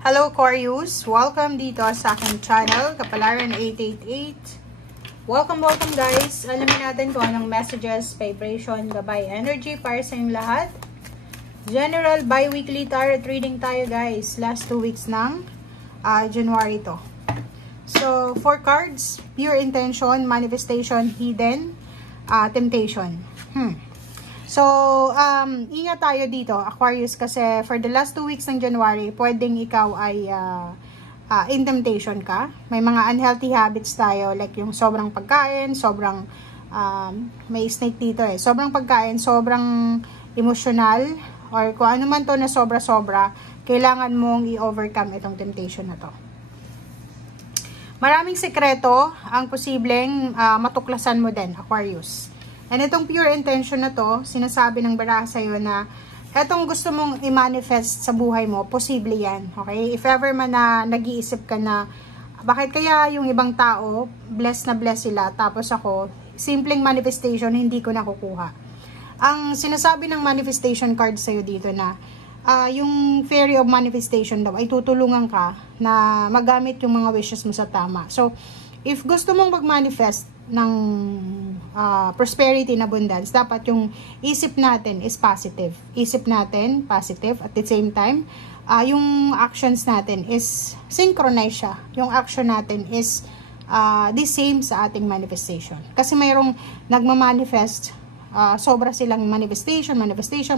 Hello Aquarius! Welcome dito sa aking channel, Kapalaran 888. Welcome guys! Alamin natin kung anong messages, vibration, gabay, energy para sa inyong lahat. General bi-weekly tarot reading tayo guys. Last 2 weeks ng January to. So, 4 cards, pure intention, manifestation, hidden, temptation. So, ingat tayo dito, Aquarius, kasi for the last 2 weeks ng January, pwedeng ikaw ay in temptation ka. May mga unhealthy habits tayo, like yung sobrang pagkain, sobrang, may snake dito sobrang pagkain, sobrang emotional, or kung ano man to na sobra-sobra, kailangan mong i-overcome itong temptation na to. Maraming sekreto ang posibleng matuklasan mo din, Aquarius. And itong pure intention na to, sinasabi ng baraha sa'yo na etong gusto mong i-manifest sa buhay mo, posible yan. Okay? If ever man na nag-iisip ka na, bakit kaya yung ibang tao, blessed na blessed sila, tapos ako, simpleng manifestation, hindi ko nakukuha. Ang sinasabi ng manifestation card sa'yo dito na, yung fairy of manifestation daw, ay tutulungan ka na magamit yung mga wishes mo sa tama. So, if gusto mong mag-manifest ng prosperity and abundance, dapat yung isip natin is positive. Isip natin, positive. At the same time, yung actions natin is synchronized siya. Yung action natin is the same sa ating manifestation. Kasi mayroong nagmamanifest, sobra silang manifestation,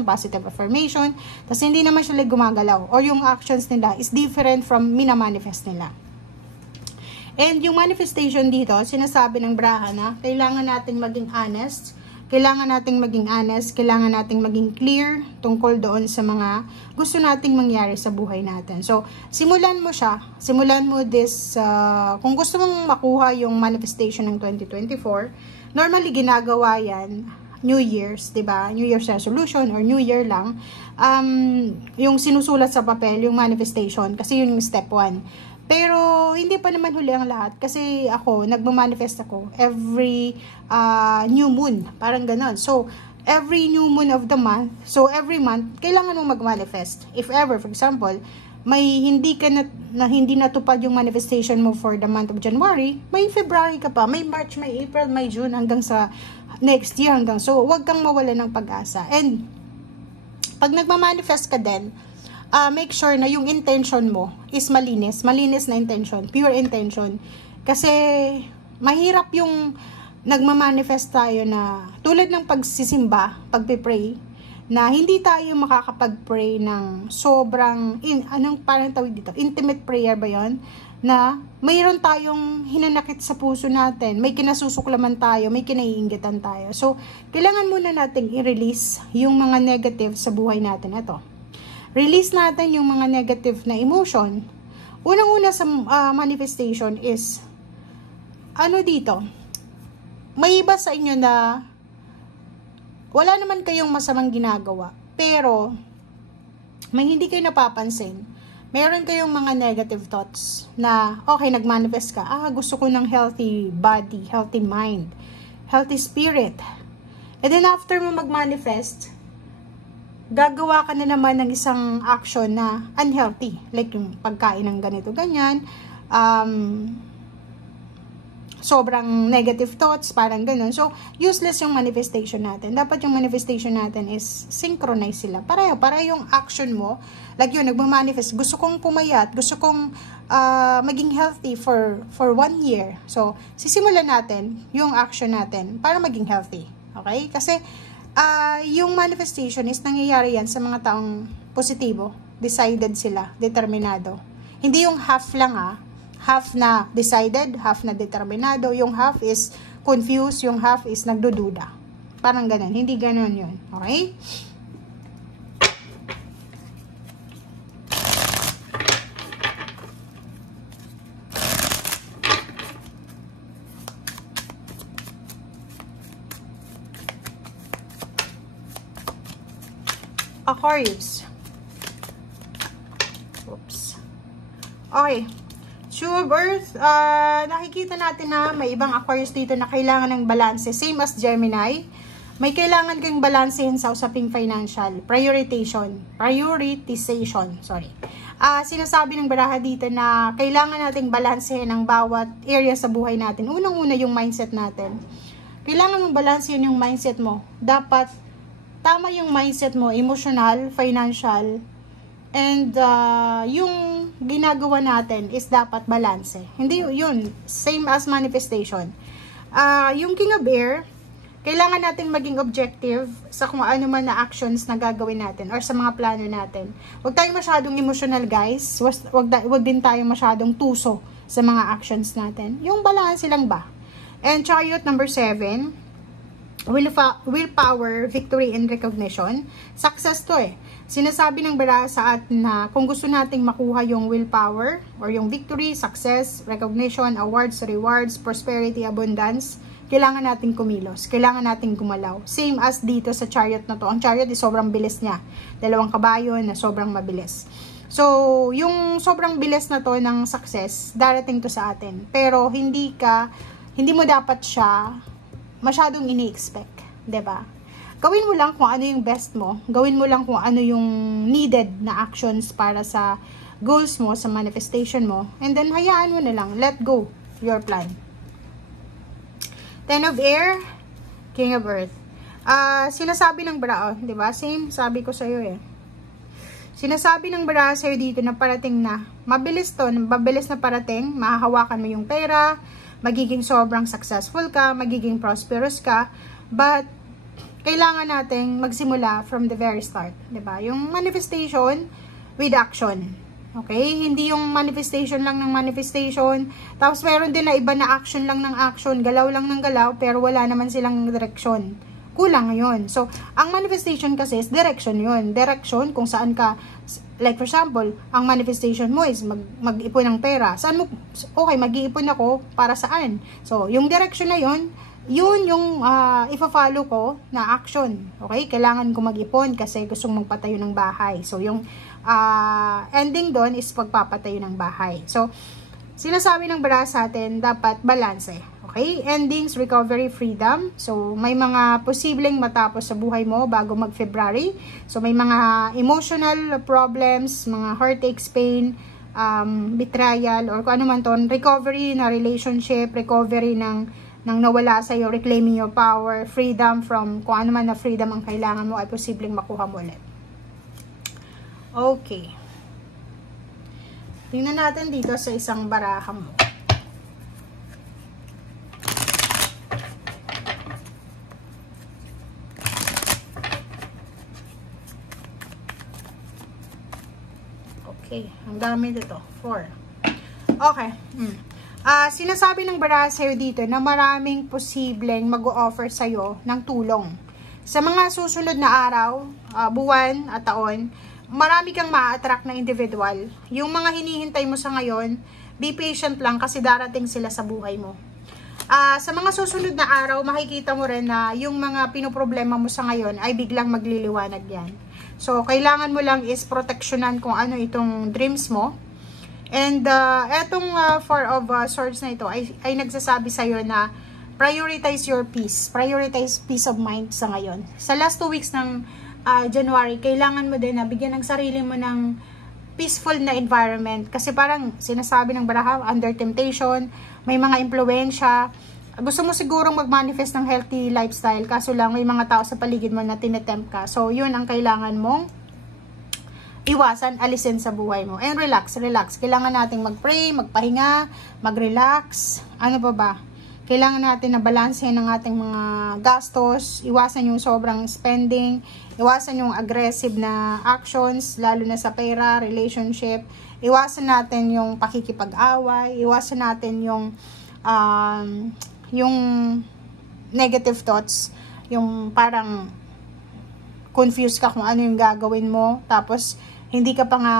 positive affirmation, tapos hindi naman sila gumagalaw. Or yung actions nila is different from minamanifest nila. And yung manifestation dito, sinasabi ng baraha na kailangan nating maging honest, kailangan nating maging clear tungkol doon sa mga gusto nating mangyari sa buhay natin. So, simulan mo this, kung gusto mong makuha yung manifestation ng 2024, normally ginagawa yan, New Year's, diba? New Year's resolution or New Year lang, yung sinusulat sa papel, yung manifestation, kasi yun yung step 1. Pero, hindi pa naman huli ang lahat. Kasi ako, nagmamanifest ako every new moon. Parang ganon. So, every new moon of the month. So, every month, kailangan mong mag-manifest. If ever, for example, may hindi natupad yung manifestation mo for the month of January, may February ka pa, may March, may April, may June, hanggang sa next year. So, huwag kang mawala ng pag-asa. And, pag nagmamanifest ka din, make sure na yung intention mo is malinis na intention, pure intention. Kasi mahirap yung nagmamanifest tayo na tulad ng pagsisimba, pagpe-pray, na hindi tayo makakapag-pray ng sobrang, parang tawag dito, intimate prayer ba yon? Na mayroon tayong hinanakit sa puso natin, may kinasusuklaman tayo, may kinaiinggitan tayo. So, kailangan muna nating i-release yung mga negative sa buhay natin. Ito. Release natin yung mga negative na emotion. Unang-una sa manifestation is, dito, may iba sa inyo na wala naman kayong masamang ginagawa, pero may hindi kayo napapansin. Meron kayong mga negative thoughts na, okay, nagmanifest ka, gusto ko ng healthy body, healthy mind, healthy spirit. And then after mo magmanifest, gagawa ka na naman ng isang action na unhealthy. Like yung pagkain ng ganito, ganyan. Sobrang negative thoughts, parang ganun. So, useless yung manifestation natin. Dapat yung manifestation natin is synchronize sila. Para yung action mo, like yun, nagmamanifest, gusto kong pumayat, gusto kong maging healthy for 1 year. So, sisimulan natin yung action natin para maging healthy. Okay? Kasi, yung manifestation is nangyayari yan sa mga taong positibo, decided sila, determinado. Hindi yung half lang half na decided, half na determinado, yung half is confused, yung half is nagdududa. Parang ganun, hindi ganun yun. Okay? Aquarius. Oops. Okay. True birth. Nakikita natin na may ibang Aquarius dito na kailangan ng balance. Same as Gemini. may kailangan kang balansehin sa usaping financial. Prioritization, sorry. Sinasabi ng baraha dito na kailangan nating balansehin ang bawat area sa buhay natin. Unang-una yung mindset natin. Kailangan mong balansehin yung mindset mo. Dapat tama yung mindset mo, emotional, financial, and yung ginagawa natin is dapat balance. Hindi yun, same as manifestation. Yung King of Air, kailangan nating maging objective sa kung ano man na actions na gagawin natin or sa mga plano natin. Huwag tayong masyadong emotional, guys. Huwag din tayong masyadong tuso sa mga actions natin. Yung balance lang ba? And Chariot number 7, willpower, victory, and recognition. Success to eh. Sinasabi ng baraha sa atin na kung gusto nating makuha yung willpower or yung victory, success, recognition, awards, rewards, prosperity, abundance, kailangan nating kumilos. Kailangan nating gumalaw. Same as dito sa chariot na to. Ang chariot is sobrang bilis niya. 2 kabayo na sobrang mabilis. So, yung sobrang bilis na to ng success, darating to sa atin. Pero hindi mo dapat siya masyadong ini-expect. 'Di ba? Gawin mo lang kung ano yung best mo. Gawin mo lang kung ano yung needed na actions para sa goals mo, sa manifestation mo. And then, hayaan mo na lang. Let go your plan. 10 of Air, King of Earth. Sinasabi ng baraha, di ba? Same, sabi ko sa'yo eh. Sinasabi ng baraha sa'yo dito na parating na. Mabilis to, mabilis na parating. Mahahawakan mo yung pera, magiging sobrang successful ka, magiging prosperous ka. But, kailangan nating magsimula from the very start. Di ba? Yung manifestation with action. Okay? Hindi yung manifestation lang ng manifestation. Tapos meron din na iba na action lang ng action. Galaw lang ng galaw. Pero wala naman silang direksyon. Kulang yun. So, ang manifestation kasi is direction yun. Direction kung saan ka, like for example, ang manifestation mo is mag-ipon ng pera. Saan mo, okay, mag-iipon ako para saan? So, yung direction na yun yung ipa-follow ko na action. Okay? Kailangan ko mag-ipon kasi gusto mong magpatayo ng bahay. So, yung ending doon is pagpapatayo ng bahay. So, sinasabi ng baraha sa atin, dapat balance. Okay? Endings, recovery, freedom. So, may mga posibleng matapos sa buhay mo bago mag-February. So, may mga emotional problems, mga heartaches, pain, betrayal, or kung ano man to, recovery na relationship, recovery ng nawala sa iyo, reclaiming your power, freedom from kung ano man na freedom ang kailangan mo ay posibleng makuha mo ulit. Okay. Tingnan natin dito sa isang baraha mo. Okay. Ang dami dito. 4. Okay. Sinasabi ng baraha sa'yo dito na maraming posibleng mag-o-offer sa'yo ng tulong. Sa mga susunod na araw, buwan at taon, marami kang ma-attract na individual. Yung mga hinihintay mo sa ngayon, be patient lang kasi darating sila sa buhay mo. Sa mga susunod na araw, makikita mo rin na yung mga pinoproblema mo sa ngayon ay biglang magliliwanag yan. So, kailangan mo lang is proteksyonan kung ano itong dreams mo. And etong 4 of Swords na ito ay nagsasabi sa'yo na prioritize your peace. Prioritize peace of mind sa ngayon. Sa last 2 weeks ng January, kailangan mo din na bigyan ng sarili mo ng peaceful na environment. Kasi parang sinasabi ng baraha, under temptation, may mga impluensya. Gusto mo sigurong mag-manifest ng healthy lifestyle, kaso lang may mga tao sa paligid mo na tinetempt ka. So, yun ang kailangan mong iwasan, alisin sa buhay mo. And relax. Kailangan nating mag-pray, magpahinga, mag-relax. Ano pa ba? Kailangan natin na balansehin ang ating mga gastos, iwasan yung sobrang spending, iwasan yung aggressive na actions, lalo na sa pera, relationship, iwasan natin yung pakikipag-away, iwasan natin yung negative thoughts, yung parang confused ka kung ano yung gagawin mo, tapos hindi ka pa nga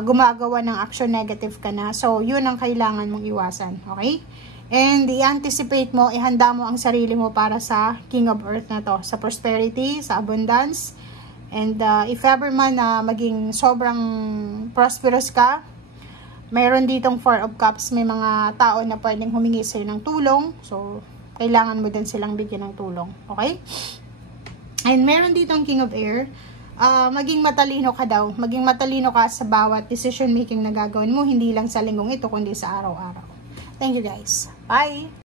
gumagawa ng action, negative ka na. So, yun ang kailangan mong iwasan. Okay? And i-anticipate mo, ihanda mo ang sarili mo para sa King of Earth na to. Sa prosperity, sa abundance. And if ever man na maging sobrang prosperous ka, mayroon ditong 4 of Cups. May mga tao na pwedeng humingi sa'yo ng tulong. So, kailangan mo din silang bigyan ng tulong. Okay? And meron ditong King of Air. Maging matalino ka daw. Maging matalino ka sa bawat decision making na gagawin mo. Hindi lang sa linggong ito, kundi sa araw-araw. Thank you guys. Bye!